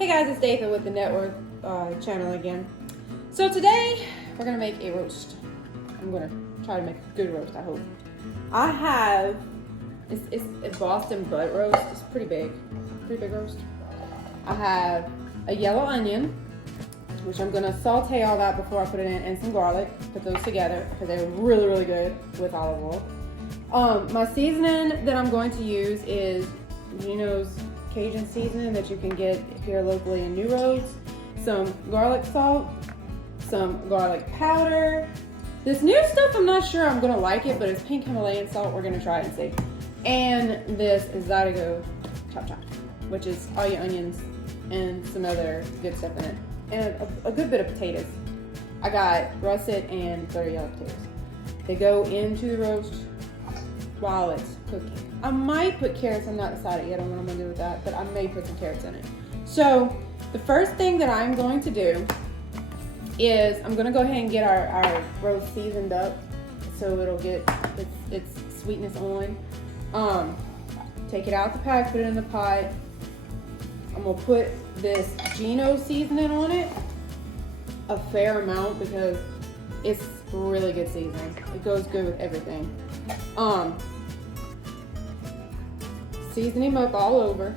Hey guys, it's Dathan with the Net Worth channel again. So today we're gonna make a roast. I'm gonna try to make a good roast, I hope. I have, it's a Boston butt roast. It's pretty big roast. I have a yellow onion, which I'm gonna saute all that before I put it in, and some garlic. Put those together because they're really, really good with olive oil. My seasoning that I'm going to use is Geno's Cajun seasoning that you can get here locally in New Roads. Some garlic salt, some garlic powder. This new stuff, I'm not sure I'm gonna like it, but it's pink Himalayan salt. We're gonna try it and see. And this is Zydeco Chop Chop, which is all your onions and some other good stuff in it. And a good bit of potatoes. I got russet and butter yellow potatoes. They go into the roast while it's cooking. I might put carrots. I'm not decided yet on what I'm gonna do with that, but I may put some carrots in it. So the first thing that I'm going to do is I'm gonna go ahead and get our roast seasoned up so it'll get its sweetness on. Take it out the pack, put it in the pot. I'm gonna put this Geno seasoning on it, a fair amount because it's really good seasoning. It goes good with everything. Season him up all over.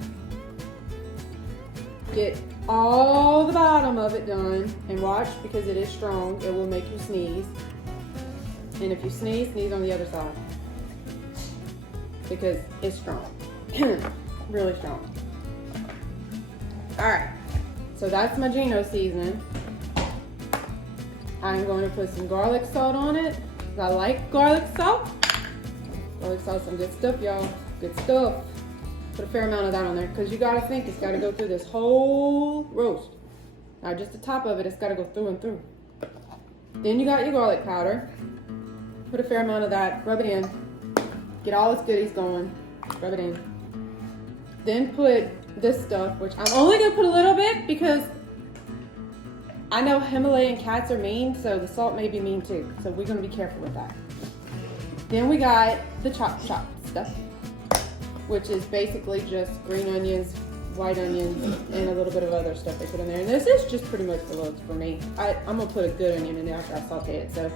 Get all the bottom of it done, and watch because it is strong. It will make you sneeze. And if you sneeze, sneeze on the other side because it's strong, really strong. All right, so that's my Geno seasoning. I'm going to put some garlic salt on it. I like garlic salt. Garlic salt's some good stuff, y'all. Good stuff. Put a fair amount of that on there because you gotta think it's gotta go through this whole roast. Not just the top of it, it's gotta go through and through. Then you got your garlic powder. Put a fair amount of that, rub it in. Get all its goodies going, rub it in. Then put this stuff, which I'm only gonna put a little bit because I know Himalayan cats are mean, so the salt may be mean too. So we're gonna be careful with that. Then we got the chop stuff, which is basically just green onions, white onions, and a little bit of other stuff they put in there. And this is just pretty much the looks for me. I'm gonna put a good onion in there after I saute it. So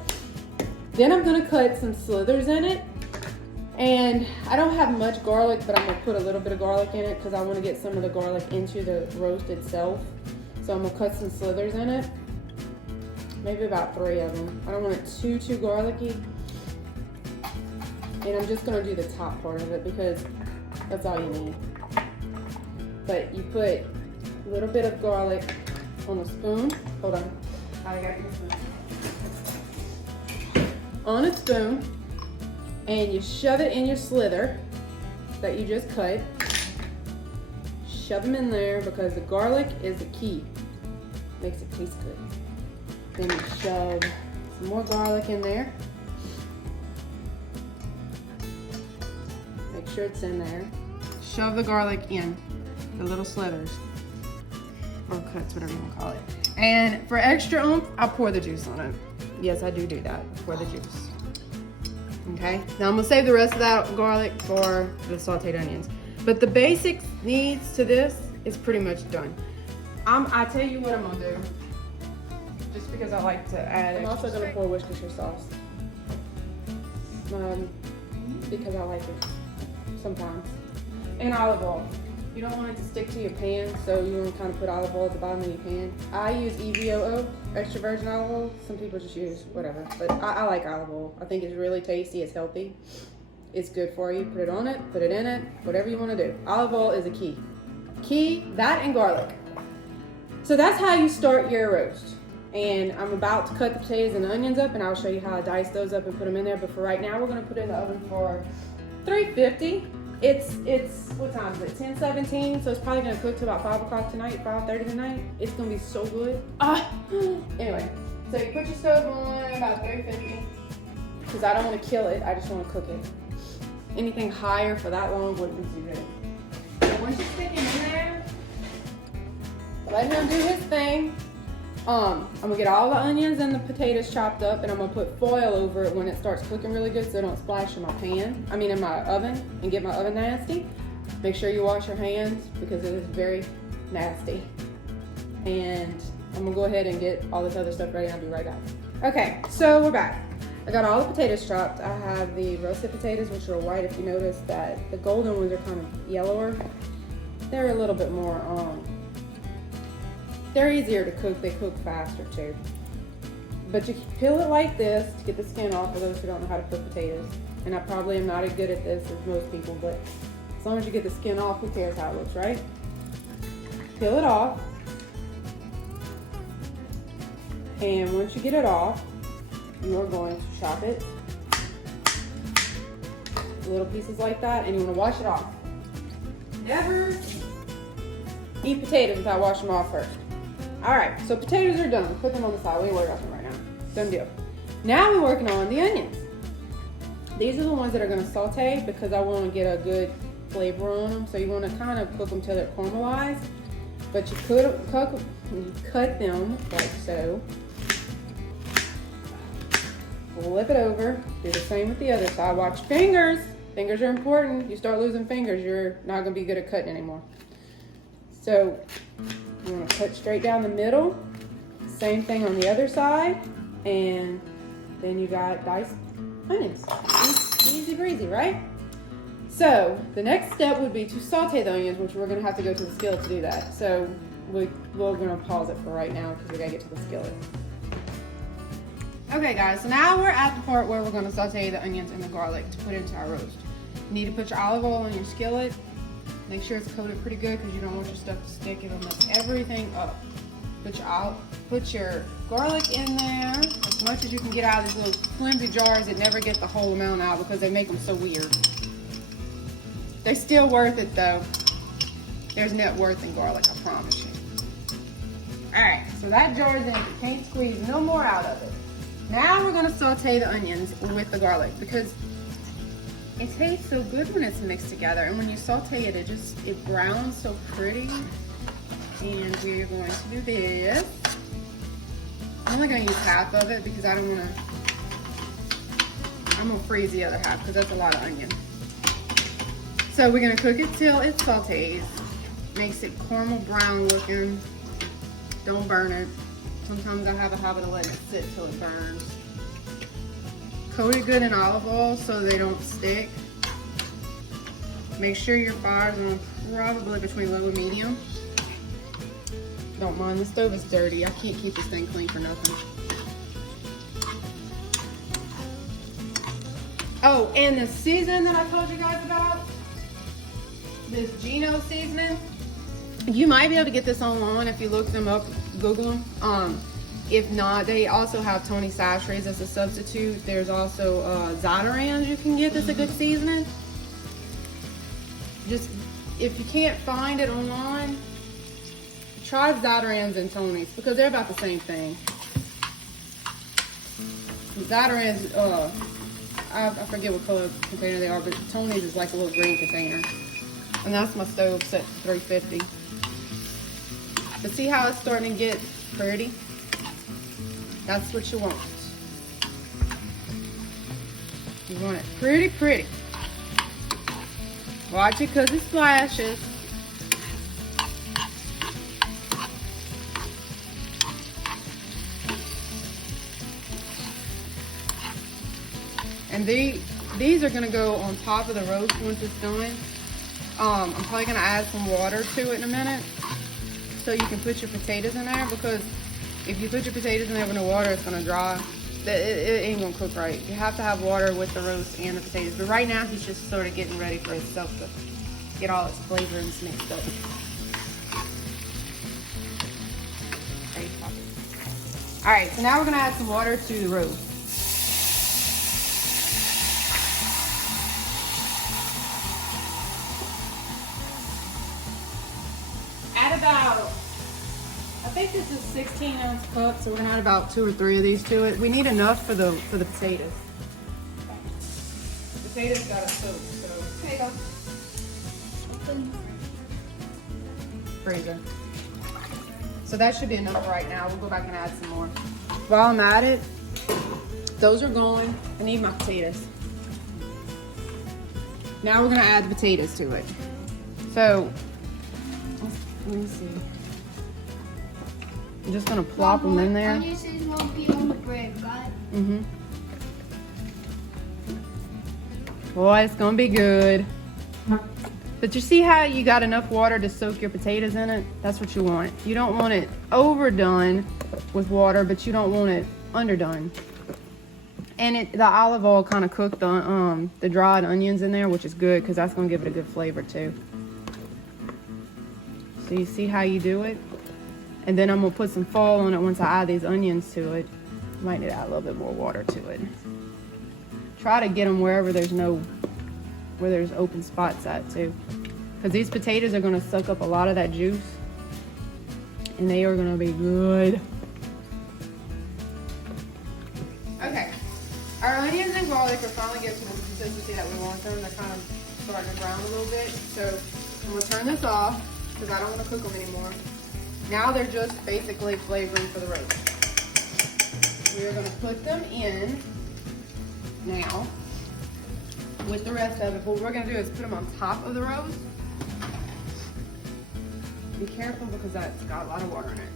then I'm gonna cut some slithers in it. And I don't have much garlic, but I'm gonna put a little bit of garlic in it because I wanna get some of the garlic into the roast itself. So I'm gonna cut some slithers in it. Maybe about 3 of them. I don't want it too garlicky. And I'm just gonna do the top part of it because that's all you need. But you put a little bit of garlic on a spoon. Hold on. I got your spoon. On a spoon, and you shove it in your slither that you just cut. Shove them in there because the garlic is the key. Makes it taste good. Then you shove some more garlic in there. Make sure it's in there. Shove the garlic in, the little slithers, or cuts, whatever you want to call it. And for extra oomph, I pour the juice on it. Yes, I do that, pour the juice. Okay, now I'm gonna save the rest of that garlic for the sauteed onions. But the basic needs to this is pretty much done. I tell you what I'm gonna do, just because I like to add. I'm also gonna pour Worcestershire sauce, because I like it sometimes. And olive oil. You don't want it to stick to your pan, so you want to kind of put olive oil at the bottom of your pan. I use EVOO, extra virgin olive oil. Some people just use whatever, but I like olive oil. I think it's really tasty, it's healthy. It's good for you. Put it on it, put it in it, whatever you want to do. Olive oil is a key. That and garlic. So that's how you start your roast. And I'm about to cut the potatoes and the onions up, and I'll show you how I dice those up and put them in there. But for right now, we're gonna put it in the oven for 350. It's what time is it? 10:17. So it's probably gonna cook to about 5 o'clock tonight, 5:30 tonight. It's gonna be so good. Anyway, so you put your stove on about 350 because I don't want to kill it. I just want to cook it. Anything higher for that long wouldn't be too good. So once you stick it in there, let him do his thing. I'm gonna get all the onions and the potatoes chopped up, and I'm gonna put foil over it when it starts cooking really good so it don't splash in my in my oven and get my oven nasty. Make sure you wash your hands because it is very nasty. and I'm gonna go ahead and get all this other stuff ready and I'll be right back. Okay, so we're back. I got all the potatoes chopped. I have the roasted potatoes, which are white. If you notice that the golden ones are kind of yellower. They're a little bit more, they're easier to cook. They cook faster too. But you peel it like this to get the skin off for those who don't know how to cook potatoes. And I probably am not as good at this as most people, but as long as you get the skin off, who cares how it looks, right? Peel it off. And once you get it off, you are going to chop it little pieces like that, and you want to wash it off. Never eat potatoes without washing them off first. Alright, so potatoes are done. Put them on the side. We ain't worried about them right now. Done deal. Now we're working on the onions. These are the ones that are going to saute because I want to get a good flavor on them. So you want to kind of cook them till they're caramelized. But you cut them like so. Flip it over. Do the same with the other side. Watch fingers. Fingers are important. You start losing fingers, you're not going to be good at cutting anymore. So you want to cut straight down the middle. Same thing on the other side. And then you got diced onions. Easy breezy, right? So the next step would be to saute the onions, which we're going to have to go to the skillet to do that. So we're going to pause it for right now because we got to get to the skillet. Okay guys, so now we're at the part where we're going to saute the onions and the garlic to put into our roast. You need to put your olive oil on your skillet. Make sure it's coated pretty good because you don't want your stuff to stick. It'll mess everything up. Put your garlic in there as much as you can get out of these little flimsy jars that never get the whole amount out because they make them so weird. They're still worth it though. There's net worth in garlic, I promise you. Alright, so that jar's in. You can't squeeze no more out of it. Now we're going to saute the onions with the garlic because it tastes so good when it's mixed together, and when you saute it, it browns so pretty. And we're going to do this. I'm only going to use half of it because I don't want to. I'm going to freeze the other half because that's a lot of onion. So we're going to cook it till it sautés. Makes it caramel brown looking. Don't burn it. Sometimes I have a habit of letting it sit till it burns. Coat it good in olive oil so they don't stick. Make sure your fire's on probably between low and medium. Don't mind, the stove is dirty. I can't keep this thing clean for nothing. Oh, and the seasoning that I told you guys about, this Gino seasoning, you might be able to get this online if you look them up, Google them. If not, they also have Tony Chachere's as a substitute. There's also Zatarain's you can get that's a good seasoning. Just, if you can't find it online, try Zatarain's and Tony's because they're about the same thing. Zatarain's, I forget what color container they are, but Tony's is like a little green container. And that's my stove set to 350. But see how it's starting to get pretty? That's what you want. You want it pretty, pretty. Watch it because it splashes. And these are gonna go on top of the roast once it's done. I'm probably gonna add some water to it in a minute so you can put your potatoes in there, because if you put your potatoes in there with no water, it's gonna dry. It ain't gonna cook right. You have to have water with the roast and the potatoes. But right now, he's just sort of getting ready for himself to get all its flavor and mixed up. All right, so now we're gonna add some water to the roast. Add about, I think this is 16-ounce cup, so we're gonna add about 2 or 3 of these to it. We need enough for the potatoes. The potatoes gotta soak, so there you go. Freezer. So that should be enough right now. We'll go back and add some more. While I'm at it, those are going. I need my potatoes. Now we're gonna add the potatoes to it. So let me see. I'm just gonna plop them in there. Onions won't be on the bread, right? Mm-hmm. Boy, it's gonna be good. But you see how you got enough water to soak your potatoes in it? That's what you want. You don't want it overdone with water, but you don't want it underdone. And the olive oil kind of cooked the dried onions in there, which is good because that's gonna give it a good flavor too. So you see how you do it? And then I'm gonna put some fall on it once I add these onions to it. Might need to add a little bit more water to it. Try to get them where there's open spots at too. Because these potatoes are gonna suck up a lot of that juice. And they are gonna be good. Okay, our onions and garlic are finally getting to the consistency that we want them. They're kind of starting to brown a little bit. So I'm gonna turn this off because I don't wanna cook them anymore. Now they're just basically flavoring for the roast. We are gonna put them in now with the rest of it. What we're gonna do is put them on top of the roast. Be careful because that's got a lot of water in it.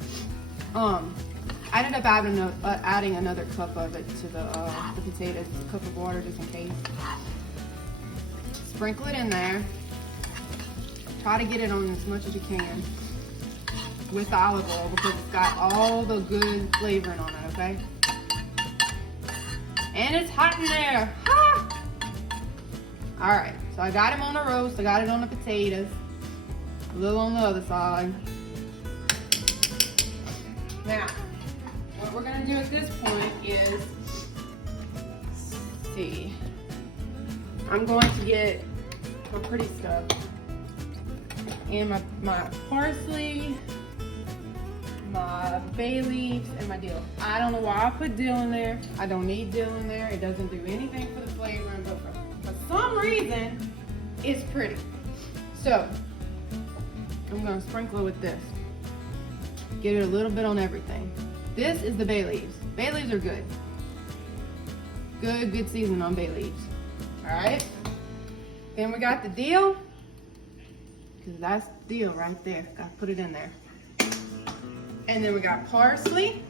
I ended up adding another cup of it to the potatoes, a cup of water just in case. Sprinkle it in there. Try to get it on as much as you can with the olive oil because it's got all the good flavoring on it, okay? And it's hot in there. Ha! All right, so I got him on the roast. I got it on the potatoes. A little on the other side. Now, what we're gonna do at this point is, let's see, I'm going to get my pretty stuff and my parsley, my bay leaves, and my dill. I don't know why I put dill in there. I don't need dill in there. It doesn't do anything for the flavoring, but for some reason, it's pretty. So, I'm gonna sprinkle it with this. Get it a little bit on everything. This is the bay leaves. Bay leaves are good. Good seasoning on bay leaves. All right. Then we got the dill, because that's dill right there. Gotta put it in there. And then we got parsley.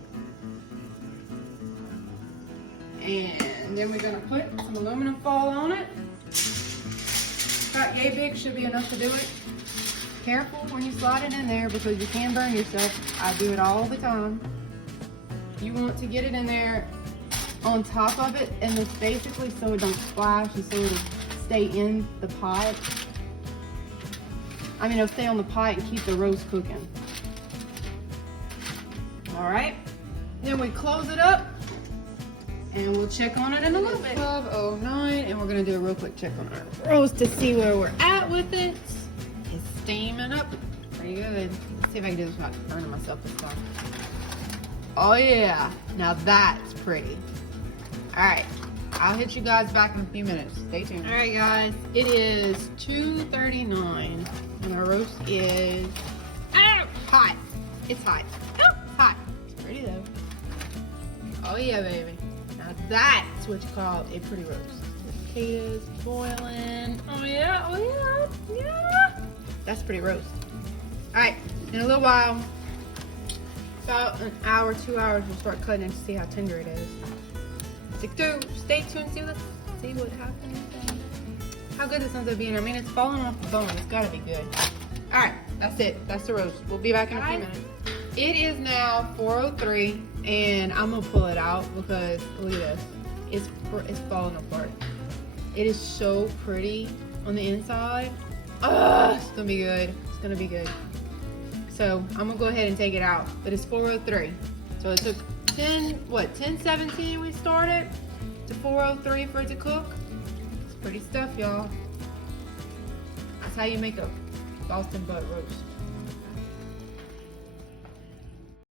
And then we're gonna put some aluminum foil on it. About yay big, should be enough to do it. Careful when you slide it in there because you can burn yourself. I do it all the time. You want to get it in there on top of it, and it's basically so it don't splash and so it'll stay in the pot. I mean, it'll stay on the pot and keep the roast cooking. All right, then we close it up and we'll check on it in a little bit. 12:09, and we're gonna do a real quick check on our roast to see where we're at with it. It's steaming up pretty good. Let's see if I can do this without burning myself this time. Oh yeah, now that's pretty. All right, I'll hit you guys back in a few minutes. Stay tuned. All right, guys, it is 2:39, and our roast is hot. It's hot. Oh, it's hot. It's pretty though. Oh yeah, baby. Now that's what you call a pretty roast. The potatoes boiling. Oh yeah, oh yeah, yeah. That's pretty roast. All right, in a little while, about an hour, 2 hours, we'll start cutting it to see how tender it is. Stick through, stay tuned, see what happens. How good this ends up being. I mean, it's falling off the bone. It's gotta be good. All right, that's it. That's the roast. We'll be back in a few minutes. It is now 4:03, and I'm gonna pull it out because look at this. It's falling apart. It is so pretty on the inside. It's gonna be good. It's gonna be good. So I'm gonna go ahead and take it out. But it's 4:03. So it took 10:17 we started to 4:03 for it to cook. It's pretty stuff, y'all. That's how you make a Boston butt roast.